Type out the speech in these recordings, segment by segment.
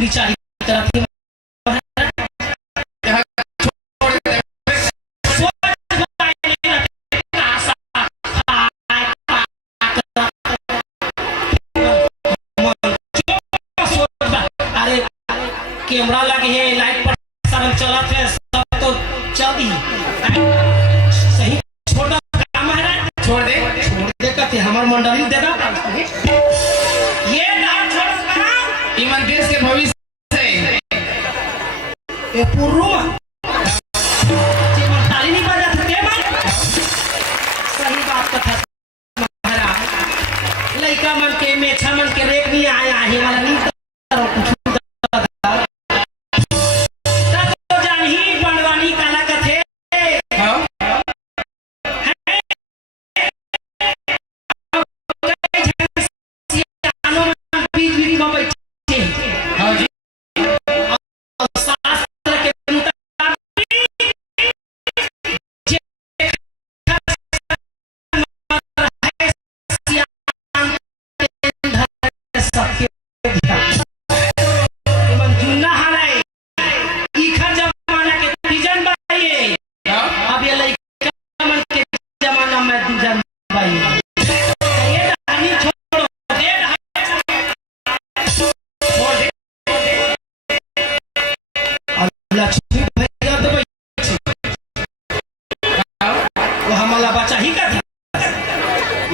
पुली चारी तरह थी कैमरा लगे है, लाइट पर सरम चला थे, सब तो चल दी सही। छोड़ दो काम है ना, छोड़ दे कहते हमार मंडली दे दो ये नाम छोड़ ईमान देश के भविष्य से ए पूर्व जीवन ताली नहीं बजा थे भाई सही बात कथा महाराज लइका मन के मेछा मन के रेक नहीं आया है वाला नहीं कुछ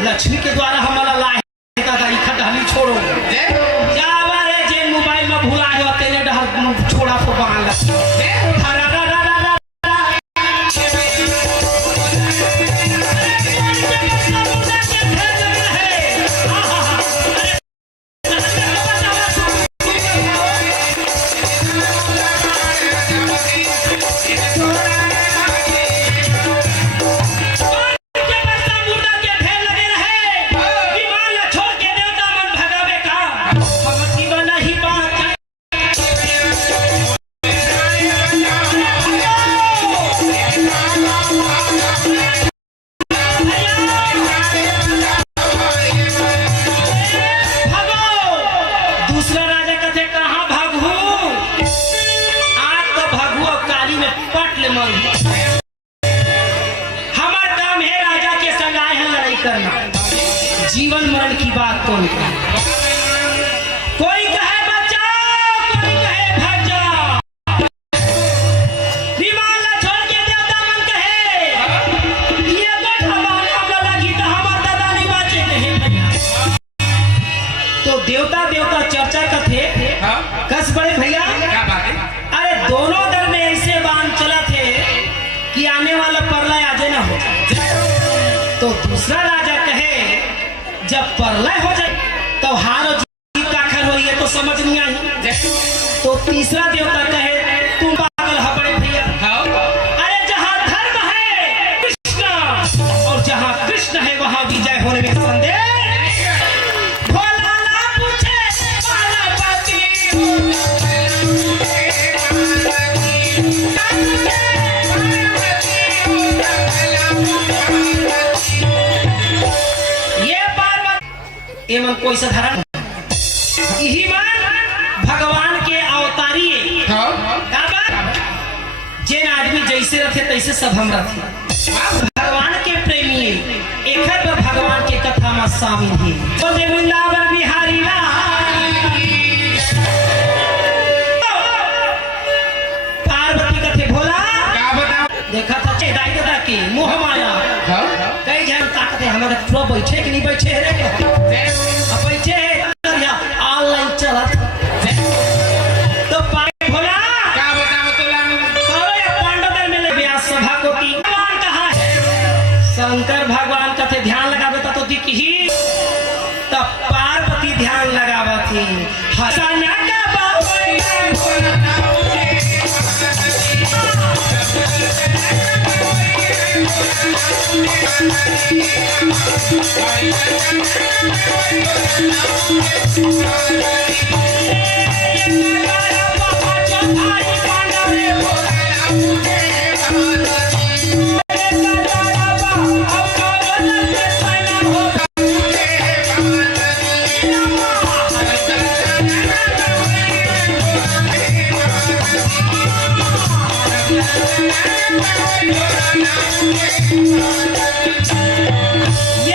लक्ष्मी के द्वारा हमारा लाहे खटहली छोड़ो जावा रे जे मोबाइल में भुला गयो तेने डहर छोड़ा को बांध जीवन मरण की बात कौन करे? कोई कहे बचाओ, कोई कहे भाग जाओ। विमान ला छोड़ के देवता मन कहे ये गठ हमारे हमला लगी तो हमार दादा नहीं बाचे कहे भैया। तो देवता चर्चा कथे कस बड़े भैया क्या बात है? अरे दोनों दल में ऐसे बांध चला थे कि आने वाला प्रलय आजे ना हो। तो दूसरा राजा कहे जब प्रलय हो जाए तो हार और जीत का आखिर हो, ये तो समझ नहीं आई। तो तीसरा देवता कहे तुम पागल है बड़े भैया, अरे जहाँ धर्म है कृष्ण और जहाँ कृष्ण है वहाँ विजय होने में संदेह। एवं कोई साधारण यही मान भगवान के अवतारी जिन आदमी जैसे रखे तैसे सब हम रखे भगवान के प्रेमी एक भगवान के कथा में शामिल है। बोले वृंदावन बिहारी पार्वती कथे भोला देखा था चेदाई दादा की मोह माया कई जन ताकत है हमारे थ्रो बैठे कि नहीं बैठे रे बैठे ऑनलाइन चला तो पाए भोला क्या बताओ तो पांडव में व्यास सभा को भगवान कहा है शंकर भगवान कथे ध्यान लगावे तो दिख ही तब पार्वती ध्यान लगावा थी हसना का